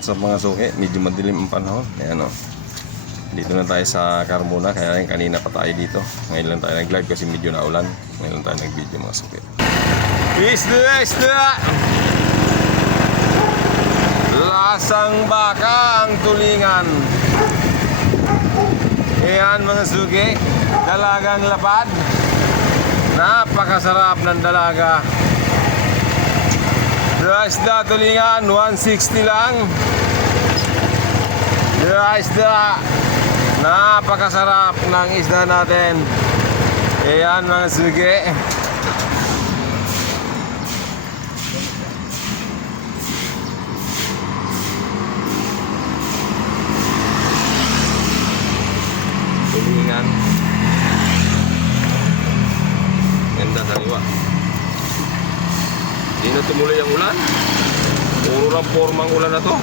What's up mga suki? Medyo madilim ang panahon. Ayan o. Dito na tayo sa Carmona. Kaya kanina pa tayo dito. Ngayon lang tayo nag-live kasi medyo naulan. Ngayon lang tayo nag-video mga suki. Isda! Lasang baka ang tulingan. Ayan mga suki. Dalagang lapad. Napakasarap ng dalaga. Isda tulingan, 160 lang. Isda. Napakasarap ng isda natin. Ayan mga sugi. Tulingan. Ganda sariwa. Hindi na tumuloy ang ulan. Puro lang formang ulan na to.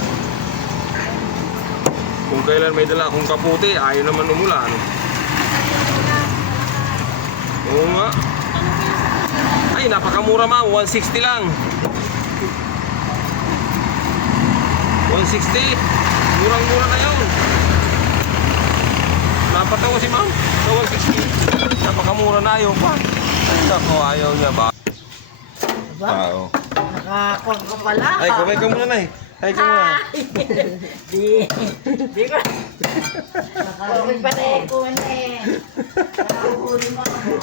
Kung kailan may dala akong kaputi, ayaw naman umulan. Oo nga. Ay, napakamura ma. 160 lang. 160. Murang-mura na yun. Napatawa si ma'am. Sa 160. Napakamura na ayaw pa. Ay, nako, ayaw niya ba? Wow. Nakakuha ko pala. Ay, kumay ka muna, Nay. Ay, ka muna. Di ko. Nakakuha pa na eh. Nakakuha mo ako.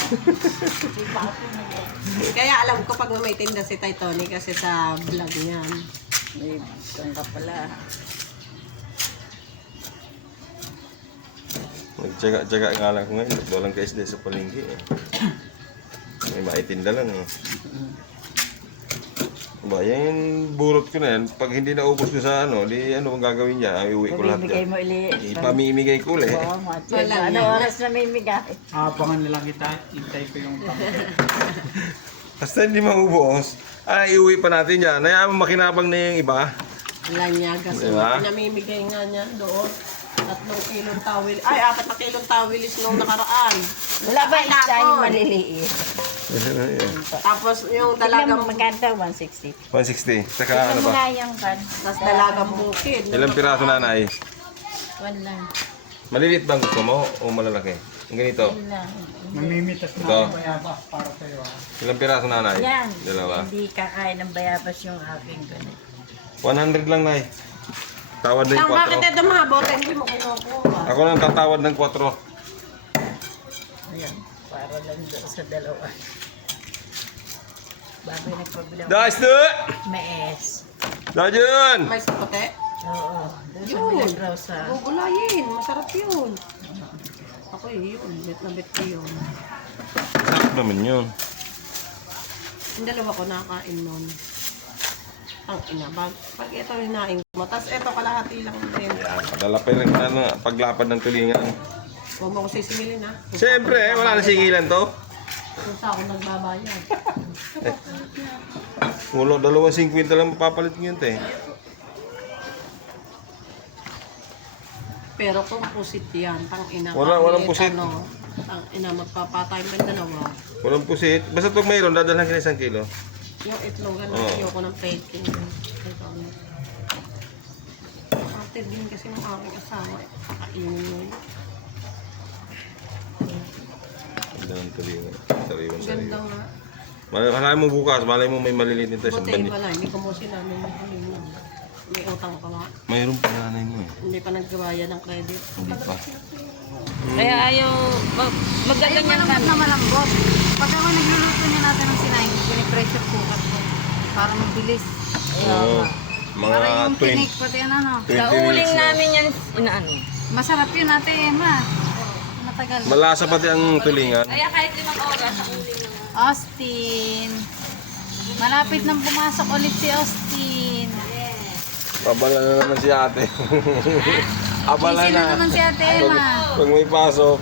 Kaya alam ko pag may tinda si Tay Tony kasi sa vlog niyan. May tangka pala. Nagtsaga-tsaga nga lang ko ngayon. Walang ka-isda sa palengke. May maitinda lang. Ba, yung burot ko na yan, pag hindi naubos ko sa ano, di ano ang gagawin niya? Iuwi ko lahat Pamimigay yan. mo ili. Ipamimigay ko ulit. Oo, mati. Wala Ano yan. oras na may migay? Abangan na lang kita, hintay ko yung Basta hindi maubos, iuwi pa natin yan. Hayaan mo makinabang na yung iba. Wala niya kasi Diba? pinamimigay nga niya doon. 3 kilong tawil. Ay, 4 na kilong tawilis nung nakaraan. Wala ba Ay, isda nako. yung maliliit? Tapos yung Tignan dalagang, mo magkanta, 160. 160. Saka Tignan ano mo pa? na yung kan. tas dalagang bukid. Ilang piraso nanay? One lang. Maliliit bang gusto mo o malalaki? Yung ganito. Yun lang. mamimitas na Ito. yung bayabas para sa'yo. Ilang piraso nanay? Yan. Dalawa. Hindi kakain ng bayabas yung aking ganit. 100 lang, nay. Tawad na yung Bakit 4. ito mga bote hindi mo kinukuha? Ako nang tatawad ng 4. Ayan. Para lang doon sa dalawa. Bago yung nagpabilang. Dahil ito! Mais. Dahil May sapote? Oo. Doon sa Yun. bilang raw sa... Gugulayin. Masarap yun. Ako yun. Bet na bet ko yun. Sarap naman yun. Yung dalawa ko nakakain nun. Ang ina. Pag ito hinain mo. Tapos ito kalahati lang din. Yan, padala pa rin ano, paglapad ng tulingan. Huwag mo ko sisingilin ha. Siyempre, wala na singilan to. Kung sa ako nagbabayad. Ulo, 2.50 lang mapapalit ngayon, te. Pero kung pusit yan, tang ina. Walang pusit. Ano, tang ina, magpapatay ka dalawa. Walang pusit. Basta pag mayroon, dadalhan ka na 1 kilo. Yung itlog, ano, Oo. ayoko ng peking. Ate din kasi ng aking asawa. Kakainin mo yun. Ganda ng tulingan. Sariwan, Ganda sariwan. nga. Malay mo bukas, malay mo may maliliit nito sa Buti bandi. pala, hindi ko mo sinabi ng halina. May utang pa nga. Mayroon pa nanay mo eh. Hindi pa nagkabaya ng credit. Hindi pa. Kaya ayaw, magalang yan Malambot na malambot. Pag ako nagluluto niya natin ng sinaing, pinipressure cooker ko. Para mabilis. Oo. Para Mga yung 20, tinik, pati ano. 20 Sa uling minutes na. namin yan, inaano. Masarap yun ate Emma. Matagal. Malasa pati ang tulingan. Kaya kahit 5 oras, sa uling na. Austin. Malapit nang pumasok ulit si Austin. Abala na naman si ate. Abala Busy na na. naman si ate Emma. Pag may pasok.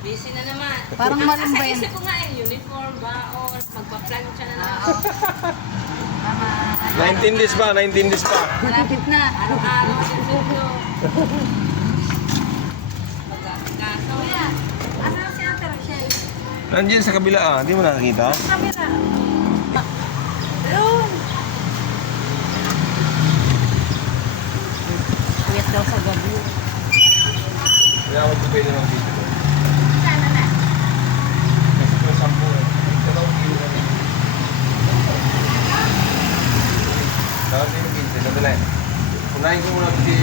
Busy na naman. Parang Sa malimbayan. isip ko nga uniform, baon, magpa-plancha na lang. Tama. 19 days pa, 19 days pa. Malapit na. Araw-araw yung sundo. Mag-kaso. Kuya, asan si ate Rachel? Nandiyan sa kabila ah, di mo nakakita? Kamera. Doon. daw sa gabi. Kaya ako pwede naman dito. Kasi ko 10 eh. Ito daw kilo na rin. Dapat din yung 15. Nadala eh. Unahin ko muna si...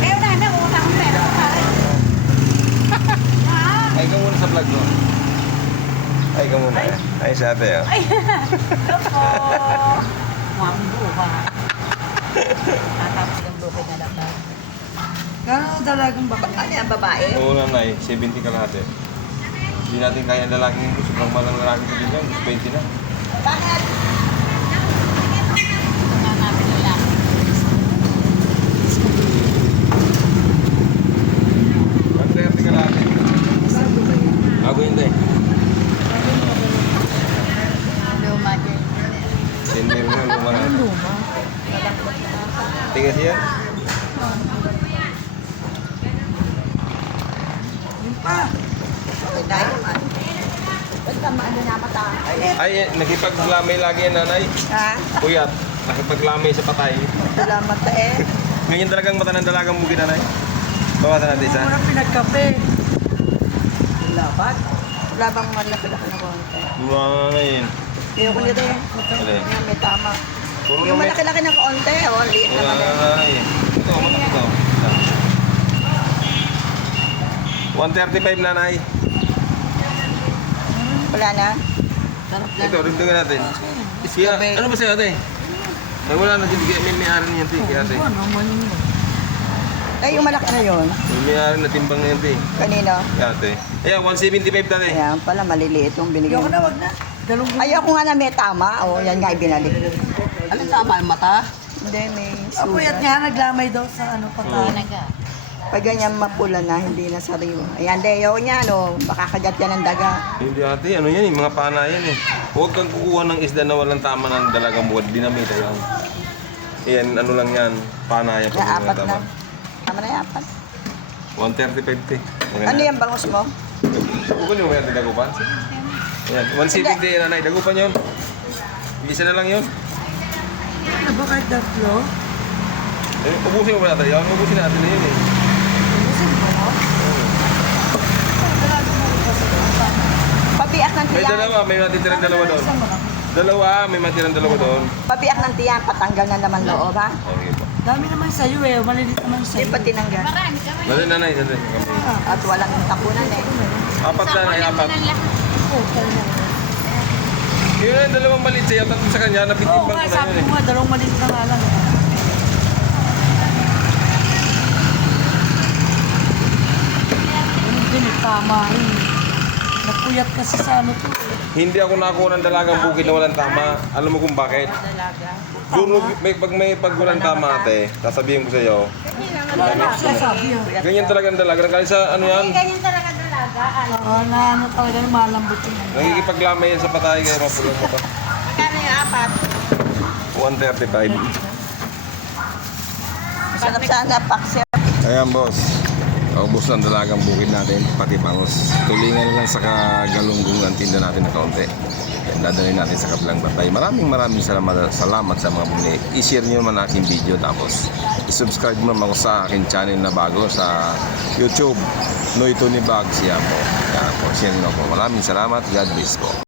Eh, wala na, utang ko pera. Ay ka muna sa vlog mo. Ay ka muna eh. Ay si ate oh. Mambo ba? Tatapos yung bukid na dapat. Kano dalagang babae? Ano yung babae? Oo na 70 ka lahat eh. Hindi natin kaya ang lalaki nito. Sobrang malang lalaki ko din yan. 20 na. Bakit? Nga namin nila. Ang 30 ka lahat eh. Ako yun tayo. Luma din. Senior mo, luma na. Tingnan siya. Okay, dahil naman. Basta maano na mata. Ay, nakipaglamay lagi yan nanay. Ha? Kuyat, nakipaglamay sa patay. Salamat eh. Ngayon talagang mata ng dalagang bugi nanay. Bawasan natin isa. Parang pinagkape. Labat? Wala bang malaki-laki na konti? Mga yun. Ayoko nito eh. Ano eh? Yan, may tama. Puro Yung na may... malaki-laki na konti, oh, liit Wala naman na eh. nanay eh. Ito, matak ito. 135 nanay. Wala na? Ito, rintungan natin. Kaya, ano ba sa'yo ate? Ay, wala na din. May may-ari niyan ate. Kaya ate. Eh, yung malaki na yun. May may-ari na timbang na yan ate. Kanino? Kaya ate. Ayan, 175 ate. Ayan pala, maliliit yung binigyan. Ayoko na, wag na. Dalawang Ayoko nga na may tama. O, yan nga ibinalik. Ano tama yung mata? Hindi, may Apuyat sugat. nga, naglamay daw sa ano pata. Pag ganyan mapula na, hindi na sariwa. Ayan, Deo niya, no? Baka kagat yan ng daga. Hindi ate, ano yan eh, mga pana yan eh. Huwag kang kukuha ng isda na walang tama ng dalagang buwan. Dinamita yan. Yan, ano lang yan, pana yan. Na apat na. Tama na yung apat. 135 te. Ano yung bangus mo? Kukunin mo yan, dagupan. Yan, 170 yan nanay, dagupan yun. Isa na lang yun. Ano ba kahit tatlo? Eh, ubusin mo ba natin yan? Ubusin natin na yun eh. Pabiak ng May tiyan. dalawa, may matitirang dalawa doon. Dalawa, may matirang dalawa doon. Pabiak ng tiyan, patanggal na naman loob, ha? Okay po. Dami naman sa'yo eh, malilit naman Hindi sa'yo. pa tinanggal. Dali nanay, dali. At walang tapunan eh. Apat na nanay, apat. Yun yung dalawang maliit sa'yo, tatlo sa kanya, Oo, napitimbang ko kaya na sabi yun eh. ko nga, dalawang maliit na nga lang. Ganun din eh, tama rin. Napuyat kasi sa ano to eh. Hindi ako nakakuha ng dalagang bukid na walang tama. Alam mo kung bakit? Doon, may pag walang tama ate, sasabihin ko sa iyo, Wala na siya sabi ah. ganyan talagang dalaga. Kahit sa ano yan, Oo, na ano talaga, malambot yun. nagkikipaglamay yan sa patay kaya mapulong mo pa. Kano yung apat? 135. Masarap sana, paksir. Ayan boss, naubos ng dalagang bukid natin, pati pangos. Tulingan lang sa kagalunggong ang tinda natin na kaunti. Yan, dadalhin natin sa kabilang bantay. Maraming salamat sa mga bumili. I-share nyo naman aking video tapos i-subscribe mo naman ako sa aking channel na bago sa YouTube. Noy Tony Bags. Yan po. Yan po. Share nyo po. Maraming salamat. God bless po.